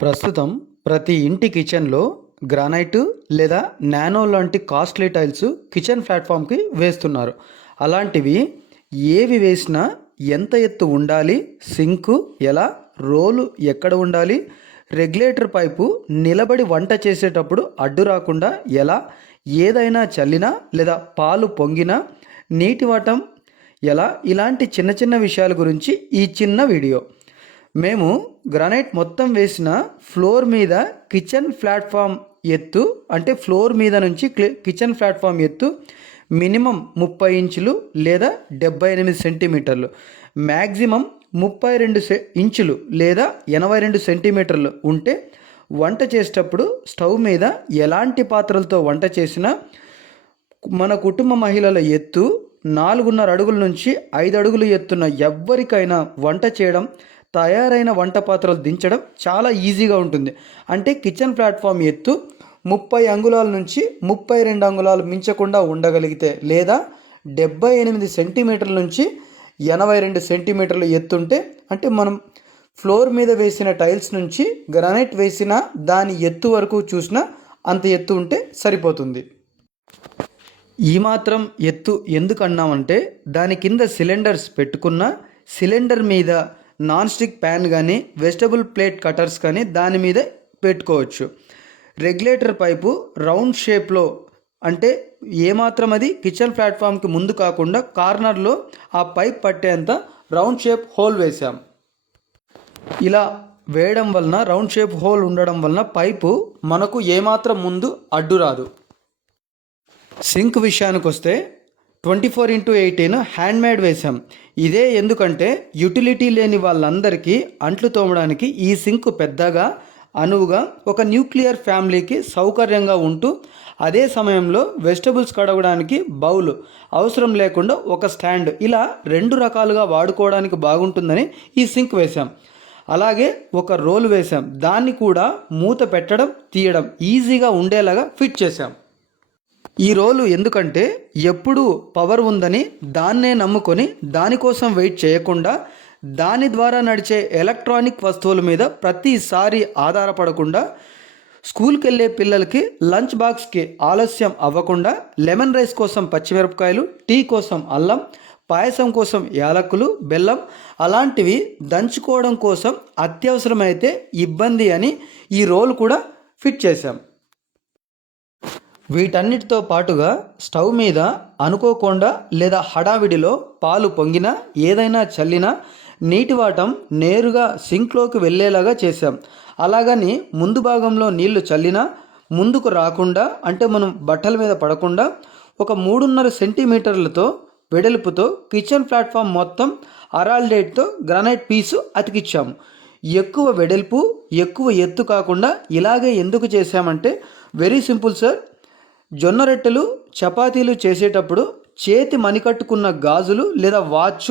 ప్రస్తుతం ప్రతి ఇంటి కిచెన్లో గ్రానైట్ లేదా నానో లాంటి కాస్ట్లీ టైల్స్ కిచెన్ ప్లాట్ఫామ్కి వేస్తున్నారు. అలాంటివి ఏవి వేసినా ఎంత ఎత్తు ఉండాలి, సింకు ఎలా, రోలు ఎక్కడ ఉండాలి, రెగ్యులేటర్ పైపు నిలబడి వంట చేసేటప్పుడు అడ్డు రాకుండా ఎలా, ఏదైనా చల్లినా లేదా పాలు పొంగినా నీటి వాటం ఎలా, ఇలాంటి చిన్న చిన్న విషయాల గురించి ఈ చిన్న వీడియో. మేము గ్రానైట్ మొత్తం వేసిన ఫ్లోర్ మీద కిచెన్ ప్లాట్ఫామ్ ఎత్తు, అంటే ఫ్లోర్ మీద నుంచి కిచెన్ ప్లాట్ఫామ్ ఎత్తు మినిమం 30 ఇంచులు లేదా 78 సెంటీమీటర్లు, మ్యాక్సిమం 32 ఇంచులు లేదా 82 సెంటీమీటర్లు ఉంటే వంట చేసేటప్పుడు స్టవ్ మీద ఎలాంటి పాత్రలతో వంట చేసినా మన కుటుంబ మహిళల ఎత్తు 4.5 అడుగుల నుంచి 5 అడుగులు ఎత్తున్న ఎవ్వరికైనా వంట చేయడం, తయారైన వంట పాత్రలు దించడం చాలా ఈజీగా ఉంటుంది. అంటే కిచెన్ ప్లాట్ఫామ్ ఎత్తు 30 అంగుళాల నుంచి 32 అంగుళాలు మించకుండా ఉండగలిగితే, లేదా 78 సెంటీమీటర్ల నుంచి 82 సెంటీమీటర్లు ఎత్తుంటే, అంటే మనం ఫ్లోర్ మీద వేసిన టైల్స్ నుంచి గ్రానైట్ వేసిన దాని ఎత్తు వరకు చూసినా అంత ఎత్తు ఉంటే సరిపోతుంది. ఈ మాత్రం ఎత్తు ఎందుకు అన్నామంటే, దాని కింద సిలిండర్స్ పెట్టుకున్న సిలిండర్ మీద నాన్ స్టిక్ ప్యాన్ కానీ వెజిటబుల్ ప్లేట్ కటర్స్ కానీ దాని మీద పెట్టుకోవచ్చు. రెగ్యులేటర్ పైపు రౌండ్ షేప్లో, అంటే ఏమాత్రం అది కిచెన్ ప్లాట్ఫామ్కి ముందు కాకుండా కార్నర్లో ఆ పైప్ పట్టేంత రౌండ్ షేప్ హోల్ వేసాం. ఇలా వేయడం వలన, రౌండ్ షేప్ హోల్ ఉండడం వలన పైపు మనకు ఏమాత్రం ముందు అడ్డు రాదు. సింక్ విషయానికి వస్తే 24x18 హ్యాండ్మేడ్ వేసాం. ఇదే ఎందుకంటే యుటిలిటీ లేని వాళ్ళందరికీ అంట్లు తోమడానికి ఈ సింక్ పెద్దగా, అనువుగా, ఒక న్యూక్లియర్ ఫ్యామిలీకి సౌకర్యంగా ఉంటూ, అదే సమయంలో వెజిటబుల్స్ కడగడానికి బౌల్ అవసరం లేకుండా ఒక స్టాండ్, ఇలా 2 రకాలుగా వాడుకోవడానికి బాగుంటుందని ఈ సింక్ వేసాం. అలాగే ఒక రోల్ వేసాం, దాన్ని కూడా మూత పెట్టడం తీయడం ఈజీగా ఉండేలాగా ఫిట్ చేసాం. ఈ రోలు ఎందుకంటే ఎప్పుడు పవర్ ఉందని దాన్నే నమ్ముకొని దానికోసం వెయిట్ చేయకుండా, దాని ద్వారా నడిచే ఎలక్ట్రానిక్ వస్తువుల మీద ప్రతిసారి ఆధారపడకుండా, స్కూల్కి వెళ్ళే పిల్లలకి లంచ్ బాక్స్కి ఆలస్యం అవ్వకుండా లెమన్ రైస్ కోసం పచ్చిమిరపకాయలు, టీ కోసం అల్లం, పాయసం కోసం యాలకులు, బెల్లం అలాంటివి దంచుకోవడం కోసం అత్యవసరమైతే ఇబ్బంది అని ఈ రోల్ కూడా ఫిట్ చేశాం. వీటన్నిటితో పాటుగా స్టవ్ మీద అనుకోకుండా లేదా హడావిడిలో పాలు పొంగినా, ఏదైనా చల్లినా నీటి వాటం నేరుగా సింక్లోకి వెళ్ళేలాగా చేసాం. అలాగని ముందు భాగంలో నీళ్లు చల్లినా ముందుకు రాకుండా, అంటే మనం బట్టల మీద పడకుండా ఒక 3.5 సెంటీమీటర్లతో వెడల్పుతో కిచెన్ ప్లాట్ఫామ్ మొత్తం అరాల్డేట్తో గ్రానైట్ పీసు అతికిచ్చాము. ఎక్కువ వెడల్పు, ఎక్కువ ఎత్తు కాకుండా ఇలాగే ఎందుకు చేసామంటే, వెరీ సింపుల్ సార్. జొన్న రొట్టెలు, చపాతీలు చేసేటప్పుడు చేతి మణికట్టుకున్న గాజులు లేదా వాచ్,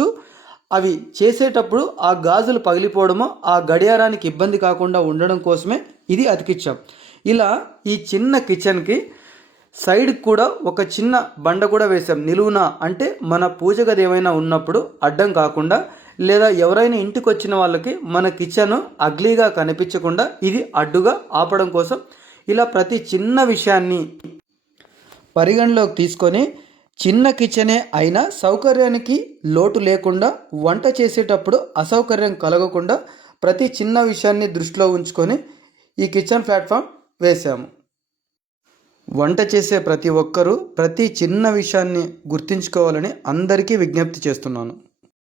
అవి చేసేటప్పుడు ఆ గాజులు పగిలిపోవడమో, ఆ గడియారానికి ఇబ్బంది కాకుండా ఉండడం కోసమే ఇది అతికిచ్చాం. ఇలా ఈ చిన్న కిచెన్కి సైడ్కి కూడా ఒక చిన్న బండ కూడా వేసాం నిలువున, అంటే మన పూజ గది ఏమైనా ఉన్నప్పుడు అడ్డం కాకుండా, లేదా ఎవరైనా ఇంటికి వచ్చిన వాళ్ళకి మన కిచెన్ అగ్లీగా కనిపించకుండా ఇది అడ్డుగా ఆపడం కోసం ఇలా ప్రతి చిన్న విషయాన్ని పరిగణలోకి తీసుకొని, చిన్న కిచెనే అయినా సౌకర్యానికి లోటు లేకుండా, వంట చేసేటప్పుడు అసౌకర్యం కలగకుండా ప్రతి చిన్న విషయాన్ని దృష్టిలో ఉంచుకొని ఈ కిచెన్ ప్లాట్ఫామ్ వేసాము. వంట చేసే ప్రతి ఒక్కరూ ప్రతి చిన్న విషయాన్ని గుర్తుంచుకోవాలని అందరికీ విజ్ఞప్తి చేస్తున్నాను.